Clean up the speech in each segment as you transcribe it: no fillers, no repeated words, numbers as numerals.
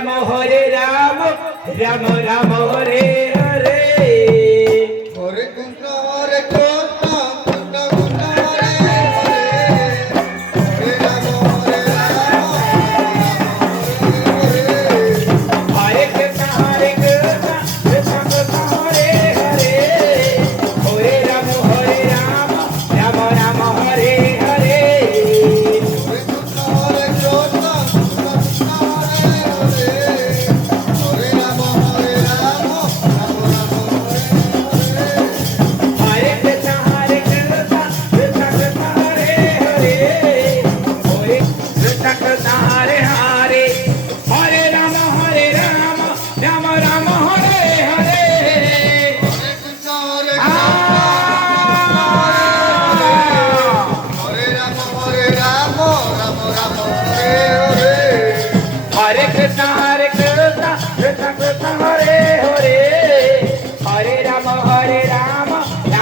Ram Ram Ram Hare Hare Hare Krishna Krishna Krishna Hare Hare Hare Ram Hare Krishna Krishna Krishna Hare Hare Hare Ram Ram Ram Hare Hare Hare Krishna Krishna Krishna Hare Hare Hare Krishna Krishna Hare Hare Hare Ram Ram Ram Hare Hare Hare Krishna Krishna Krishna Hare Hare Hare Ram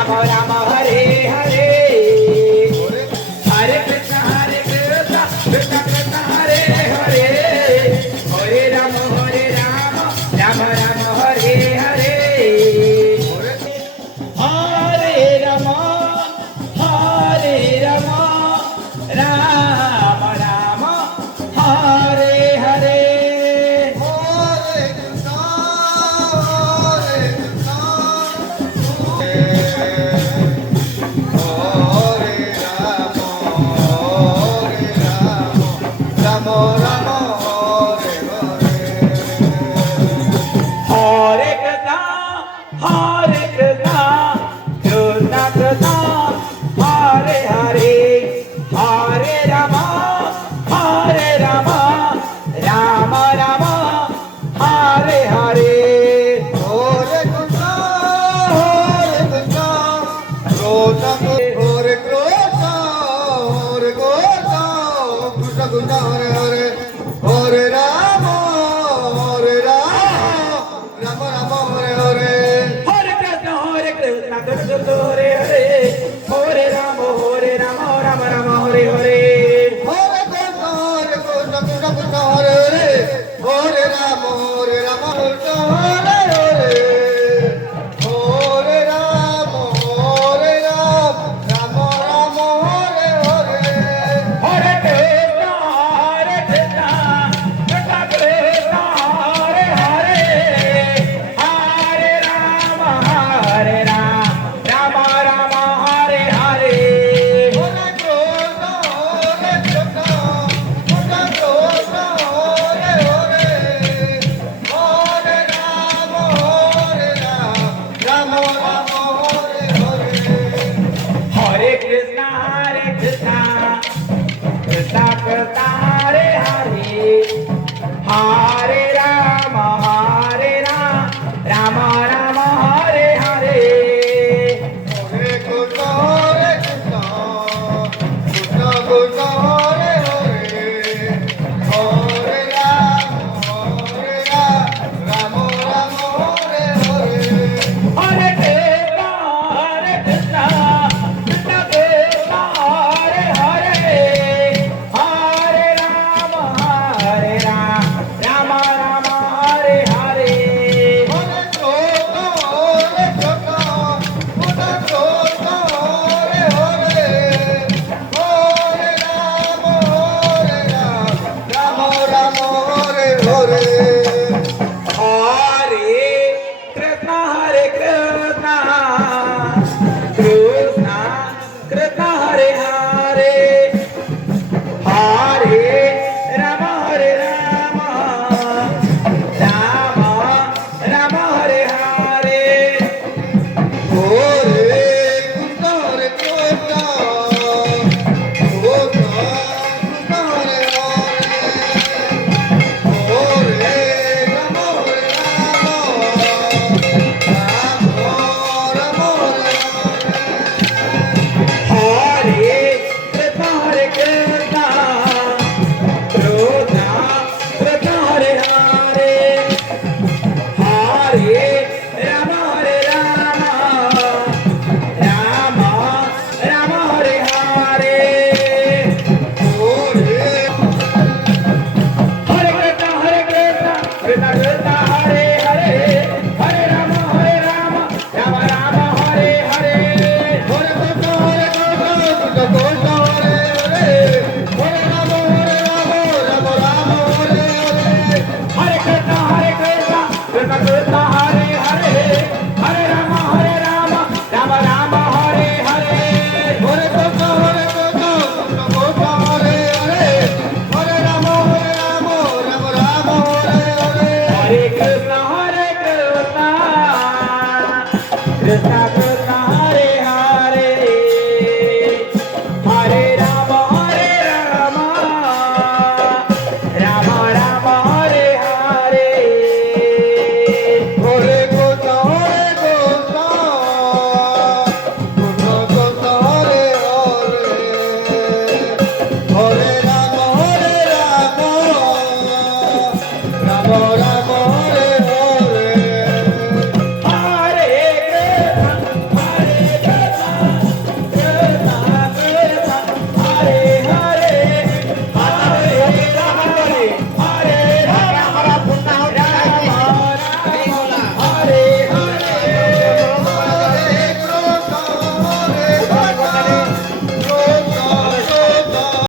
Ram Ram Hare Hare Hare Krishna Krishna Krishna Hare Hare Hare Ram Ram Ram Hare Hare Hare Ram Ram Ram Hare Hare Hare Krishna Krishna Krishna Hare Hare Hare Ram Ram Ram Hare Hare Hare Ram Ram Ram Hare Hare Hare Krishna Krishna Krishna Hare Hare Hare Ram Ram Ram Hare Hare